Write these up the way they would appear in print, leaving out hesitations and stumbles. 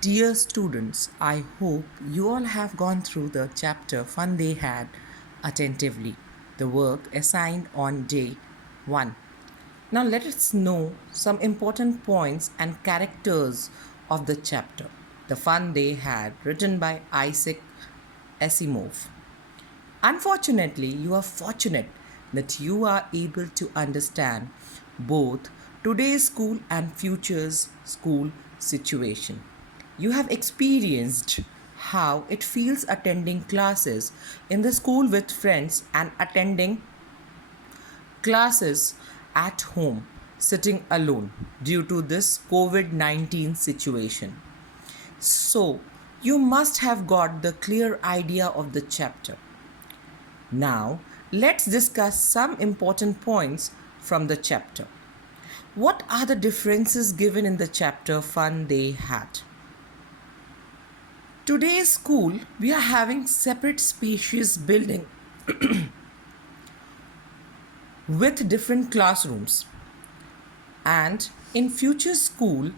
Dear students, I hope you all have gone through the chapter Fun They Had attentively, the work assigned on day 1. Now let us know some important points and characters of the chapter, The Fun They Had, written by Isaac Asimov. Unfortunately, you are fortunate that you are able to understand both today's school and future's school situation. You have experienced how it feels attending classes in the school with friends and attending classes at home sitting alone due to this COVID 19 situation. So, you must have got the clear idea of the chapter. Now, let's discuss some important points from the chapter. What are the differences given in the chapter Fun They Had? Today's school, we are having separate spacious building with different classrooms. And in future school,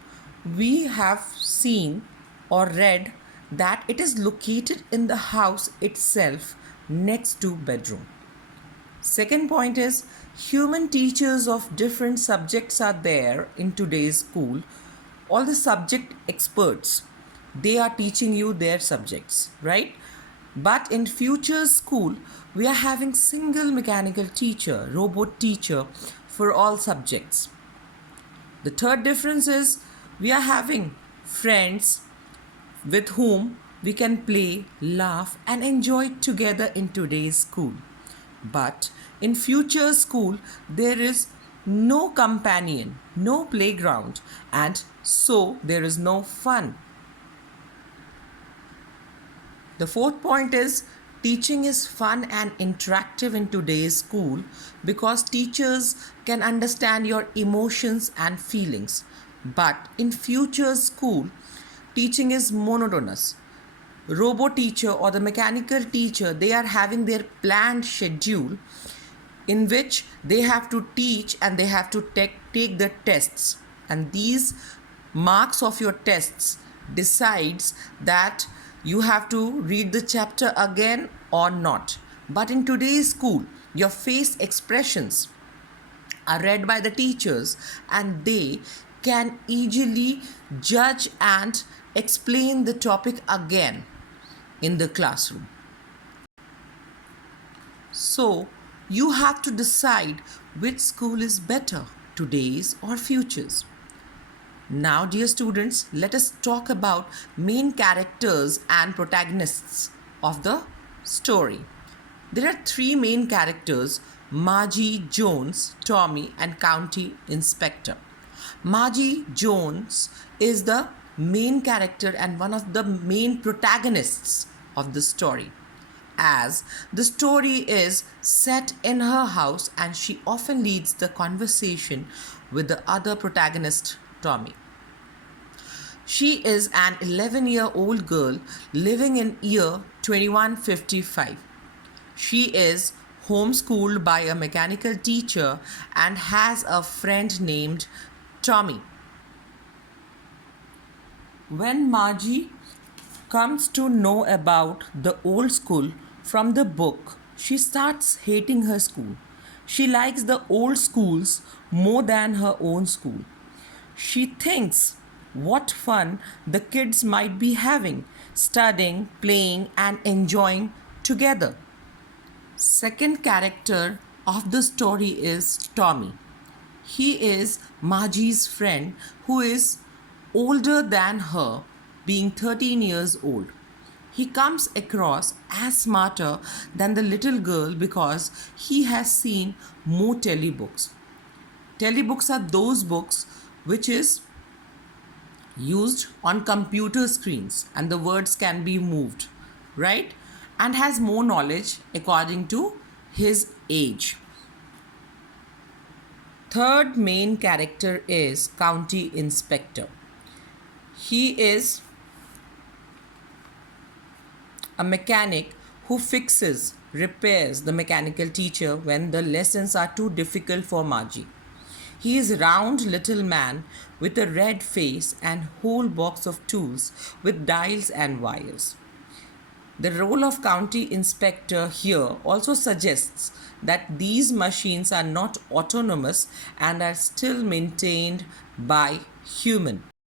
we have seen or read that it is located in the house itself next to bedroom. Second point is human teachers of different subjects are there in today's school. All the subject experts, they are teaching you their subjects, right? But in future school, we are having single mechanical teacher, robot teacher for all subjects. The third difference is we are having friends with whom we can play, laugh, and enjoy together in today's school. But in future school, there is no companion, no playground, and so there is no fun. The fourth point is teaching is fun and interactive in today's school because teachers can understand your emotions and feelings. But in future school, teaching is monotonous. Robo teacher or the mechanical teacher, they are having their planned schedule in which they have to teach and they have to take the tests, and these marks of your tests decides that you have to read the chapter again or not. But in today's school, your face expressions are read by the teachers and they can easily judge and explain the topic again in the classroom. So, you have to decide which school is better, today's or future's. Now, dear students, let us talk about main characters and protagonists of the story. There are three main characters: Margie, Jones, Tommy, and County Inspector. Margie Jones is the main character and one of the main protagonists of the story, as the story is set in her house and she often leads the conversation with the other protagonist, Tommy. She is an 11-year-old girl living in year 2155. She is homeschooled by a mechanical teacher and has a friend named Tommy. When Margie comes to know about the old school from the book, she starts hating her school. She likes the old schools more than her own school. She thinks what fun the kids might be having, studying, playing, and enjoying together. Second character of the story is Tommy. He is Margie's friend who is older than her, being 13 years old. He comes across as smarter than the little girl because he has seen more telebooks. Telebooks are those books which is used on computer screens and the words can be moved, right? And has more knowledge according to his age. Third main character is County Inspector. He is a mechanic who fixes, repairs the mechanical teacher when the lessons are too difficult for Margie. He is a round little man with a red face and whole box of tools with dials and wires. The role of county inspector here also suggests that these machines are not autonomous and are still maintained by human.